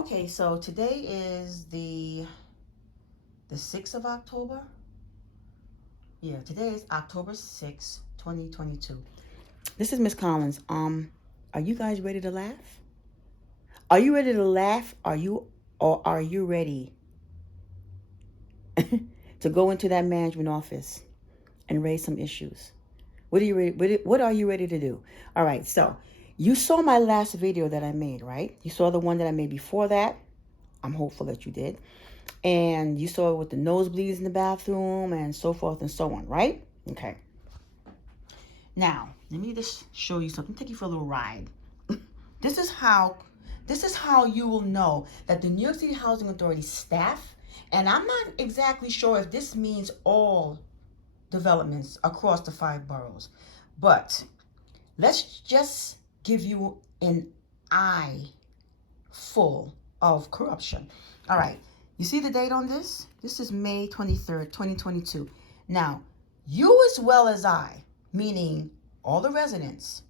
Okay, so today is the 6th of October. Yeah, today is October 6th, 2022. This is Miss Collins. Are you guys ready to laugh? Are you ready to laugh? Are you ready to go into that management office and raise some issues? What are you ready? What are you ready to do? All right, so you saw my last video that I made, right? You saw the one that I made before that. I'm hopeful that you did. And you saw it with the nosebleeds in the bathroom and so forth and so on, right? Okay. Now, let me just show you something. Take you for a little ride. This is how you will know that the New York City Housing Authority staff, and I'm not exactly sure if this means all developments across the 5 boroughs, but let's just give you an eye full of corruption. All right. You see the date on this? This is May 23rd, 2022. Now, you as well as I, meaning all the residents,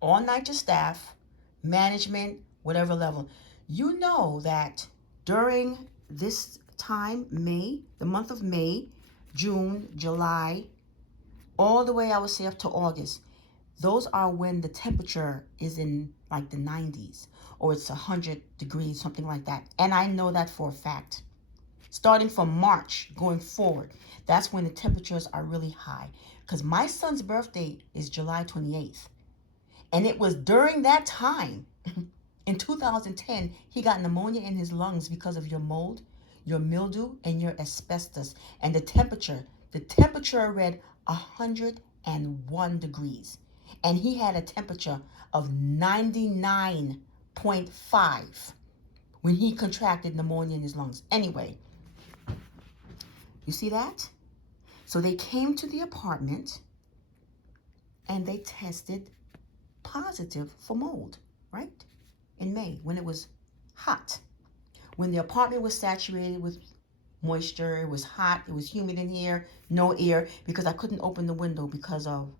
all NYCHA staff, management, whatever level, you know that during this time, May, the month of May, June, July, all the way I would say up to August, those are when the temperature is in like the 90s or it's 100 degrees, something like that. And I know that for a fact. Starting from March going forward, that's when the temperatures are really high. Because my son's birthday is July 28th. And it was during that time, in 2010, he got pneumonia in his lungs because of your mold, your mildew, and your asbestos. And the temperature read 101 degrees. And he had a temperature of 99.5 when he contracted pneumonia in his lungs. Anyway, you see that? So they came to the apartment and they tested positive for mold, right? In May, when it was hot. When the apartment was saturated with moisture, it was hot, it was humid in here, no air, because I couldn't open the window because of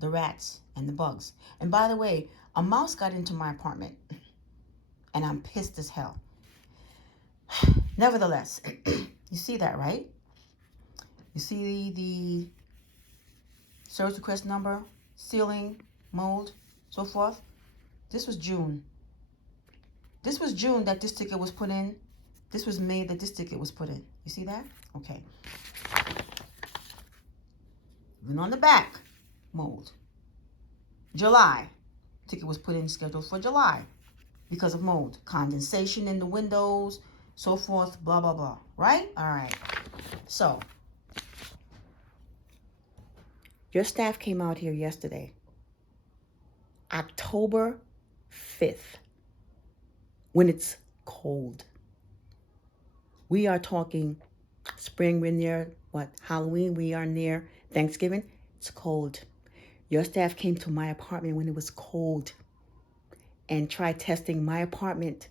the rats and the bugs. And by the way, a mouse got into my apartment and I'm pissed as hell. Nevertheless, you see that, right? You see the service request number, ceiling, mold, so forth. This was June. This was June that this ticket was put in. This was May that this ticket was put in. You see that? Okay. Even on the back, mold. July, ticket was put in, scheduled for July because of mold. Condensation in the windows, so forth, blah, blah, blah. Right? All right. So, your staff came out here yesterday, October 5th, when it's cold. We are talking spring, we're near, Halloween, we are near Thanksgiving. It's cold. Your staff came to my apartment when it was cold and tried testing my apartment,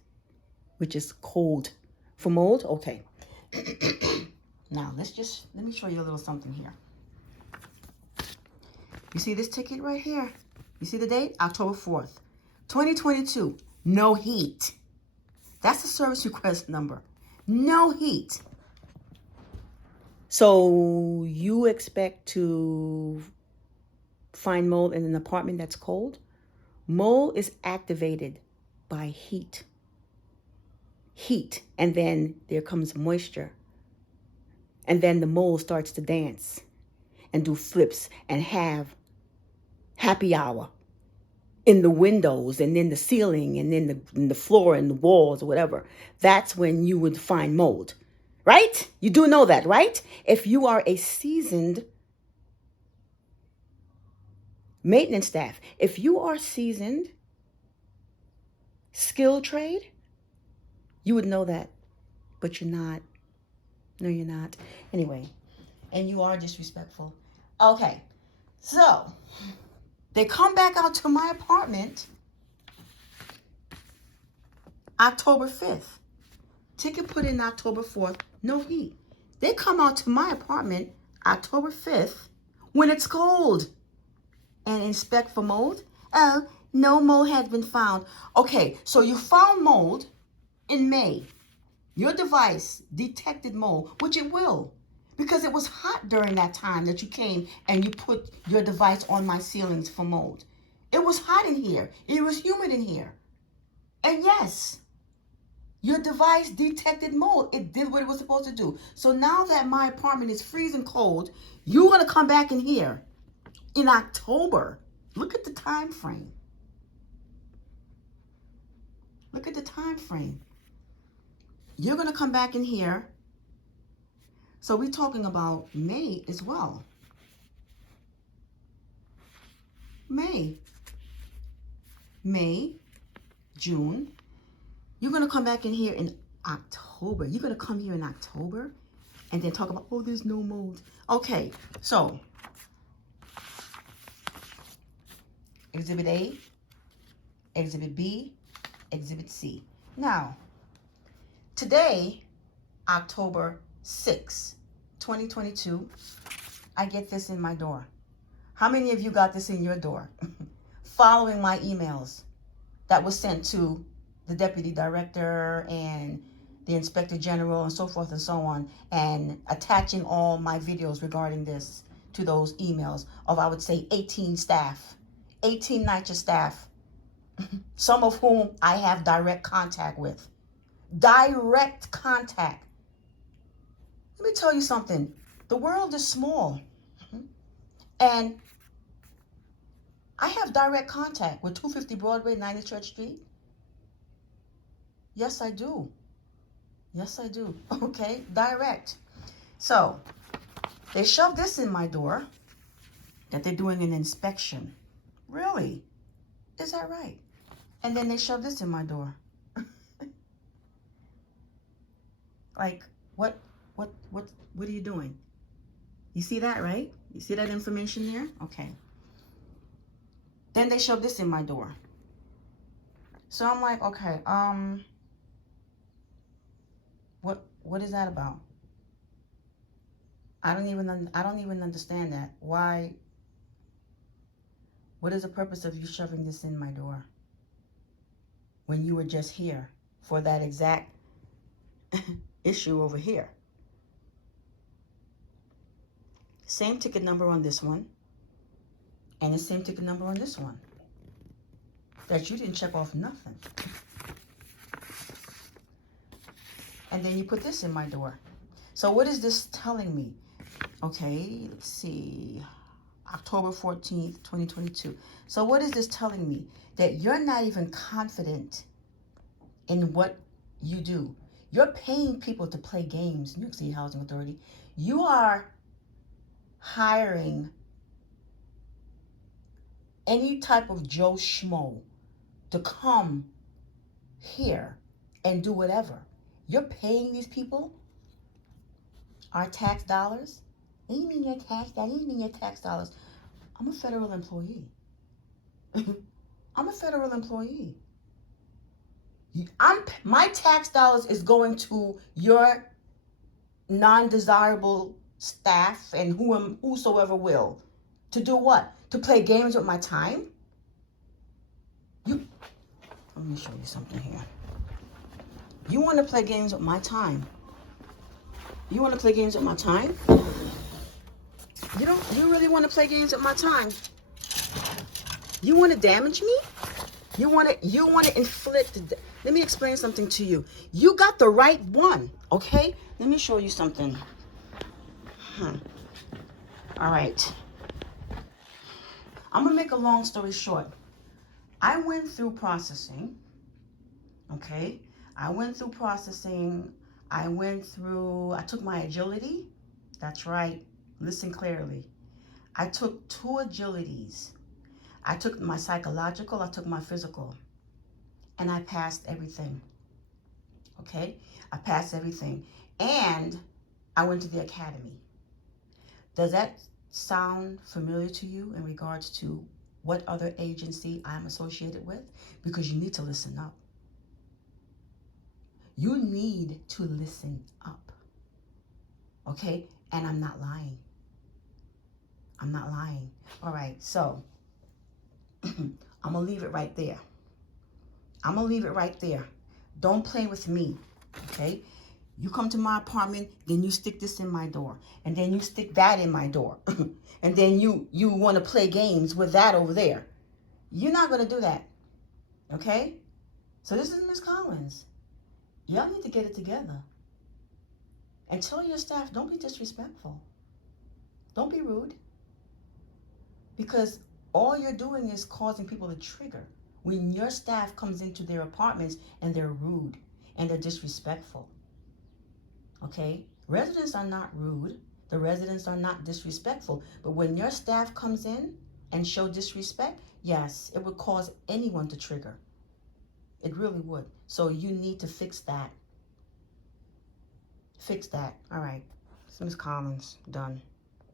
which is cold, for mold. Okay. Now, let me show you a little something here. You see this ticket right here? You see the date? October 4th, 2022. No heat. That's the service request number. No heat. So you expect to find mold in an apartment that's cold? Mold is activated by heat. Heat, and then there comes moisture. And then the mold starts to dance and do flips and have happy hour in the windows and in the ceiling and in the floor and the walls or whatever. That's when you would find mold, right? You do know that, right? If you are a seasoned maintenance staff, if you are seasoned, skilled trade, you would know that, but you're not. No, you're not. Anyway, and you are disrespectful. Okay, so they come back out to my apartment October 5th. Ticket put in October 4th, no heat. They come out to my apartment October 5th when it's cold and inspect for mold. Oh, no mold has been found. Okay, so you found mold in May, your device detected mold, which it will, because it was hot during that time that you came and you put your device on my ceilings for mold. It was hot in here. It was humid in here. And yes, your device detected mold. It did what it was supposed to do. So now that my apartment is freezing cold, you're going to come back in here in October. Look at the time frame. Look at the time frame. You're going to come back in here. So we're talking about May as well. May, June. You're going to come back in here in October. You're going to come here in October and then talk about, oh, there's no mold. Okay, so Exhibit A, Exhibit B, Exhibit C. Now, today, October 6, 2022, I get this in my door. How many of you got this in your door? Following my emails that was sent to the deputy director and the inspector general and so forth and so on, and attaching all my videos regarding this to those emails of, I would say, 18 staff, 18 NYCHA staff, some of whom I have direct contact with. Direct contact. Let me tell you something. The world is small. And I have direct contact with 250 Broadway, 90 Church Street. Yes, I do. Yes, I do. Okay, direct. So, they shoved this in my door that they're doing an inspection. Really? Is that right? And then they shoved this in my door. Like, what are you doing? You see that, right? You see that information there? Okay. Then they shoved this in my door. So I'm like, okay, what is that about? I don't even understand that. Why? What is the purpose of you shoving this in my door when you were just here for that exact issue over here? Same ticket number on this one, and the same ticket number on this one. That you didn't check off nothing. And then you put this in my door. So what is this telling me? Okay, let's see. October 14th, 2022. So what is this telling me? That you're not even confident in what you do. You're paying people to play games, New York City Housing Authority. You are hiring any type of Joe Schmo to come here and do whatever. You're paying these people our tax dollars. What do you mean your tax dollars? What do you mean your tax dollars? I'm a federal employee. I'm a federal employee. My tax dollars is going to your non-desirable staff and whosoever will. To do what? To play games with my time? Let me show you something here. You want to play games with my time? You want to play games with my time? You really want to play games with my time? You want to damage me? You want to inflict. Let me explain something to you. You got the right one, okay? Let me show you something. All right. I'm going to make a long story short. I went through processing, okay? I went through processing. I took my agility. That's right. Listen clearly. I took 2 agilities. I took my psychological, I took my physical, and I passed everything, okay? I passed everything, and I went to the academy. Does that sound familiar to you in regards to what other agency I'm associated with? Because you need to listen up. You need to listen up, okay? And I'm not lying. I'm not lying. All right, so I'm going to leave it right there. I'm going to leave it right there. Don't play with me, okay? You come to my apartment, then you stick this in my door, and then you stick that in my door, and then you want to play games with that over there. You're not going to do that, okay? So this is Miss Collins. Y'all need to get it together. And tell your staff, don't be disrespectful. Don't be rude. Because all you're doing is causing people to trigger. When your staff comes into their apartments and they're rude and they're disrespectful. Okay? Residents are not rude. The residents are not disrespectful. But when your staff comes in and show disrespect, yes, it would cause anyone to trigger. It really would. So you need to fix that. Fix that. All right. Ms. Collins, done.